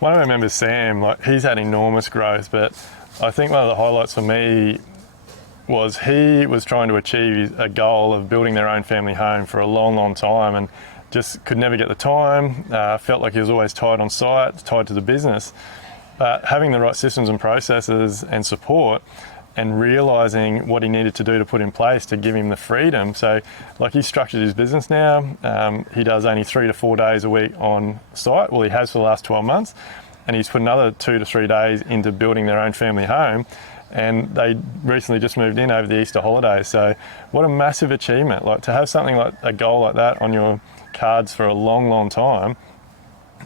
One of our members, Sam, like he's had enormous growth, but I think one of the highlights for me was he was trying to achieve a goal of building their own family home for a long, long time, and just could never get the time, felt like he was always tied on site, tied to the business. But having the right systems and processes and support, and realising what he needed to do to put in place to give him the freedom. So like he's structured his business now, he does only 3 to 4 days a week on site, well he has for the last 12 months, and he's put another 2 to 3 days into building their own family home, and they recently just moved in over the Easter holidays. So what a massive achievement, like to have something like a goal like that on your cards for a long, long time,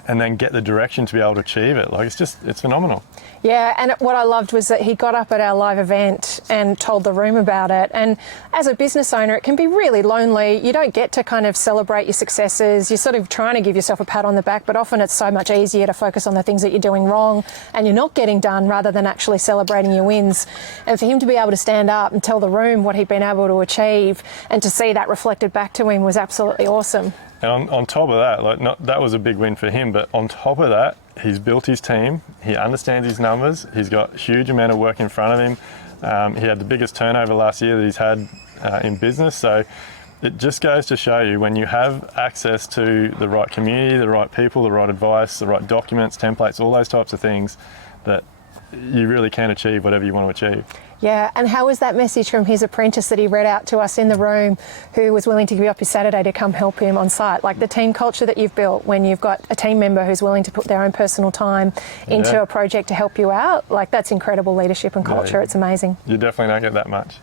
and then get the direction to be able to achieve it. Like it's phenomenal. Yeah, and what I loved was that he got up at our live event and told the room about it. And as a business owner, it can be really lonely. You don't get to kind of celebrate your successes. You're sort of trying to give yourself a pat on the back, but often it's so much easier to focus on the things that you're doing wrong and you're not getting done rather than actually celebrating your wins. And for him to be able to stand up and tell the room what he'd been able to achieve and to see that reflected back to him was absolutely awesome. And on top of that, that was a big win for him, but on top of that, he's built his team, he understands his numbers, he's got a huge amount of work in front of him. He had the biggest turnover last year that he's had in business, so it just goes to show you when you have access to the right community, the right people, the right advice, the right documents, templates, all those types of things, that you really can achieve whatever you want to achieve. Yeah, and how was that message from his apprentice that he read out to us in the room, who was willing to give up his Saturday to come help him on site? Like the team culture that you've built when you've got a team member who's willing to put their own personal time into a project to help you out, like that's incredible leadership and culture. It's amazing. You definitely don't get that much.